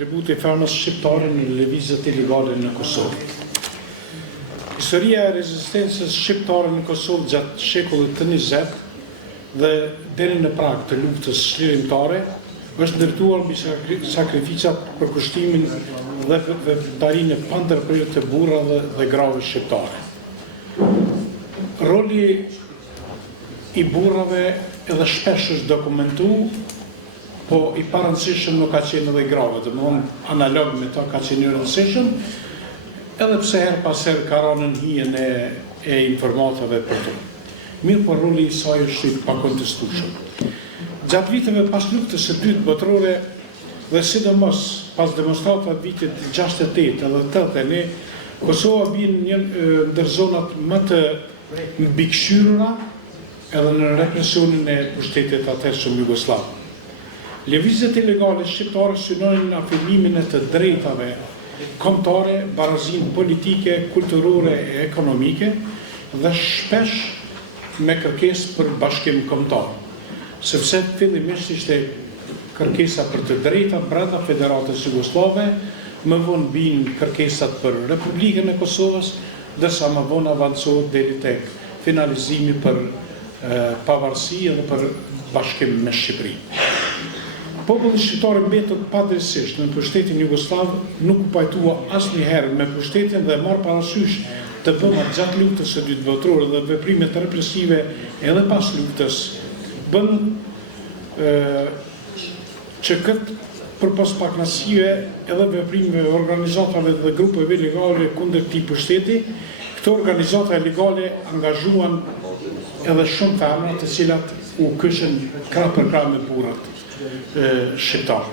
kontributi i femrës shqiptare në lëvizjet ilegale në Kosovë. Historia e rezistencës shqiptare në Kosovë gjatë shekullit të 20 dhe deri në prag të luftës çlirimtare është ndërtuar mbi sakrificat për kushtimin dhe veprimtarinë e pandërprer të burrave dhe grave shqiptare. Roli i burrave edhe shpesh është dokumentuar, po i parëndësishëm nuk ka qenë edhe i grave, domthonë analog me ta ka qenë i rëndësishëm, edhe pse her pas herë ka rënë në hijen e informatave për to. Mirë, por roli i saj është i pakontestueshëm. Gjatë viteve pas luftës së dytë botërore dhe sidomos pas demonstratave vitit 68 edhe 81, Kosova bën një ndër zonat më të mbikëqyrura edhe në represionin e pushtetit atëhershëm jugosllav. Lëvizjet ilegale shqiptare synojnë afirmimin e të drejtave kombëtare, barazinë politike, kulturore e ekonomike dhe shpesh me kërkesë për bashkim kombëtar, sepse fillimisht ishte kërkesa për të drejta brenda Federatës Jugoslave, më vonë bin kërkesat për Republikën e Kosovës, dërsa më vonë avancohet deri tek finalizimi për pavarësi dhe për bashkim me Shqipërinë. Populli shqiptar mbetet padrejtisht në pushtetin jugosllav, nuk u pajtua asnjëherë me pushtetin dhe marr parasysh të bëmat gjatë luftës së dytë botërore dhe veprimet represive edhe pas luftës, bën që këtë përpas pakënaqësive edhe veprimeve organizatave dhe grupeve ilegale kundër këtij pushteti, këto organizata ilegale angazhuan edhe shumë femra të cilat u këshën krah për krah me burrat shqiptar.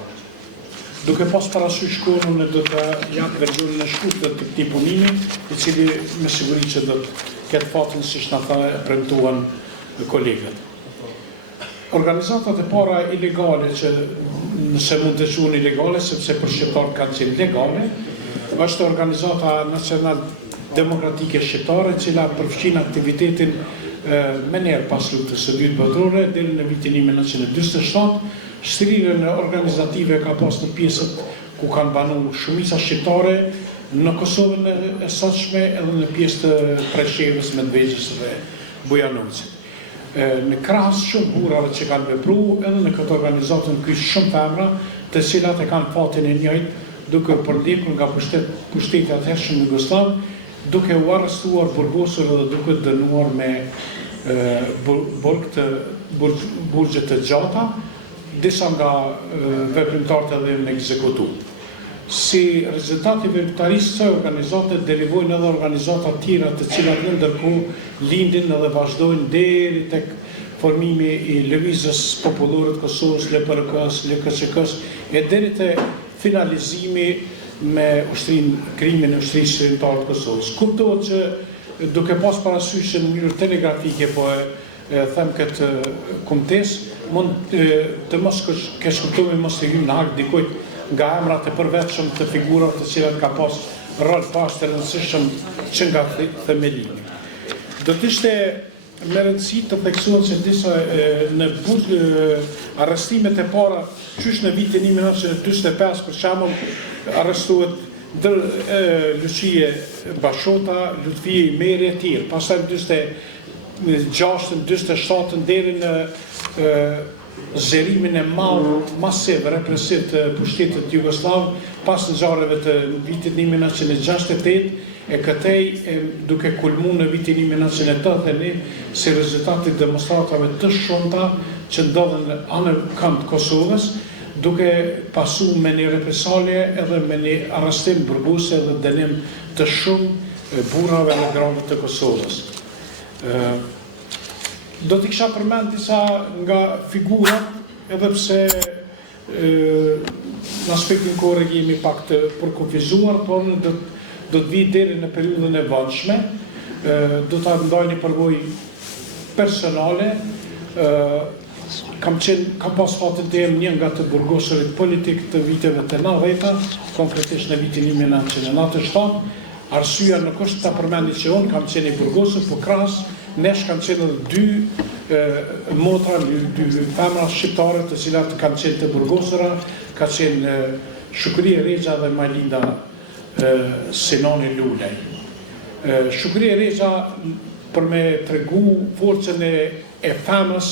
Duke pas parasysh kohën, unë do të jap versionin e shkurtër të këtij punimi, i cili me siguri që do të ketë fatin siç na tha e premtuan kolegët. Organizatat e para ilegale që nëse mund të quhen ilegale, sepse për shqiptarët kanë qenë legale, është Organizata Nacional Demokratike Shqiptare, e cila përfshin aktivitetin me njerë pas luftës së dytë botërore deri në vitin 1947. Shtrirjen organizative ka pas në pjesët ku kanë banuar shumica shqiptare në Kosovën e sotshme edhe në pjesë të Preshevës, Medvegjës dhe Bujanovcit. Në krahas shumë burrave që kanë vepruar edhe në këtë organizatën kyç shumë femra, të cilat e kanë fatin e njëjtë, duke përndjekur nga pushteti atëhershëm jugosllav, duke u arrestuar, burgosur dhe duke dënuar me burgje të gjata, disa nga veprimtarët edhe në ekzekutu. Si rezultat i veprimtarisë së organizate derivojnë edhe organizata tjera të cilat në ndërkohë lindin edhe vazhdojnë deri tek formimi i lëvizjes popullore të Kosovës, LPRK-s, LKÇK-s e deri te finalizimi me krimin e ushtrisë shërimtare të Kosovës. Kuptohet që duke pas parasysh në mënyrë telegrafike, po them këtë kumtesë, mund të mos kesh kuptuar mos të hyjmë në hak dikujt nga emrat e përvetshëm të figurave të cilat ka pas rol pas të rëndësishëm që nga themelimi. Do të ishte me rëndësi të theksuar se disa në arrestimet e para, qysh në vitin 1945 për shembull arrestohet Lucie Bashota, Lutfie Imeri e tjerë, pastaj 46-ën, 47-ën deri në zërimin e madh masiv represiv të pushtetit jugosllav pas ngjarjeve të vitit 1968 e këtej duke kulmuar në vitin 1981 si rezultati i demonstratave të shumta që ndodhen në anën kënd të Kosovës, duke pasu me një represalje edhe me një arrestim burgose dhe dënim të shumë burrave dhe grave të Kosovës. Do t'i kisha përmend disa nga figurat, edhe pse në aspektin kohore jemi pak të përkufizuar, por do të vi deri në periudhën e vonshme, do t'a ndaj një përvojë personale. Kam pas fatin të jem një nga të burgosurit politik të viteve të 90-ta, konkretisht në vitin 1997. Arsyeja nuk është ta përmendi që unë kam qenë i burgosur, po krahas nesh kanë qenë dy motra, dy femra shqiptare të cilat kanë qenë të burgosura, ka qenë Shukri Reza dhe Majlinda Sinoni Lulej. Shukri Reza për me tregu forcën e femës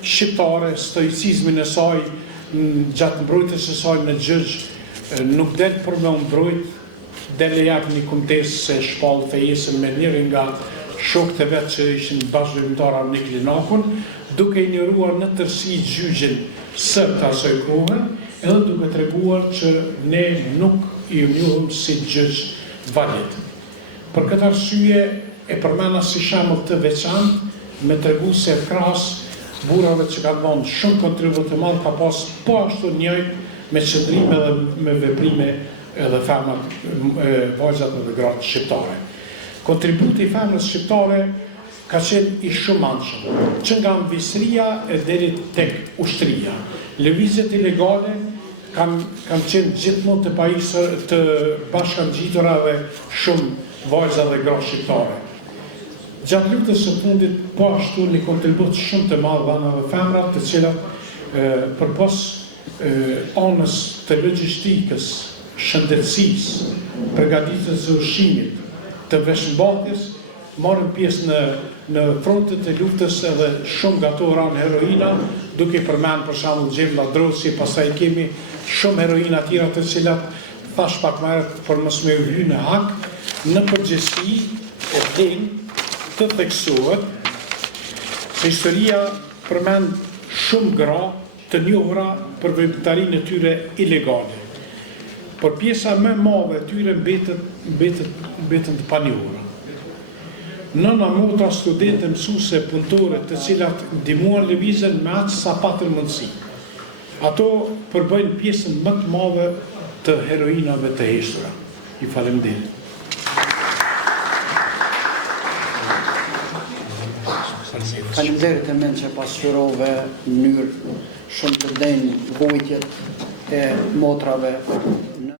shqiptare, stoicizmin e saj, gjatë mbrojtjes së saj në gjyq, nuk del për me mbrojt, del e jap një kumtes se shpall fejesën me njërin nga shokët e vetë që ishin bashkëdhënimtar në Klinakun, duke injoruar në tërësi gjyqin së të asoj kohë, edhe duke treguar që ne nuk i njohëm si gjyq valid. Për këtë arsye e përmena si shembull të veçantë me tregu se krahas burrave që kanë dhënë shumë kontribut të madh ka pas po ashtu njëjtë me qëndrime dhe me veprime edhe femrat, vajzat dhe gratë shqiptare. Kontributi i femrës shqiptare ka qenë i shumëanshëm, që nga mbisëria e deri tek ushtria. Lëvizjet ilegale kanë qenë gjithmonë të bashkangjitura dhe shumë vajza dhe gratë shqiptare. Gjatë luftës së fundit, po ashtu një kontribut shumë të madh dhënë edhe femrat, të cilat përpos anës të logjistikës, shëndetësisë, përgatitjes së ushqimit, të veshmbathjes, marrin pjesë në frontet e luftës edhe shumë nga ato ran heroina, duke përmend për shembull Gjevlla Drosi, pastaj kemi shumë heroina tjera të cilat thash pak më herët për mos me u hyrë në hak, në përgjithësi e them të theksohet se historia përmend shumë gra të njohura për veprimtarinë e tyre ilegale. Por pjesa më e madhe e tyre mbetën të panjohura. Nëna, motra, studente, mësuese, punëtore, të cilat ndihmuan lëvizjen me aq sa patën mundësi. Ato përbëjnë pjesën më të madhe të heroinave të heshtura. Ju faleminderit. Faleminderit e mend që pasqyrove në mënyrë shumë të denjë vojtjet e motrave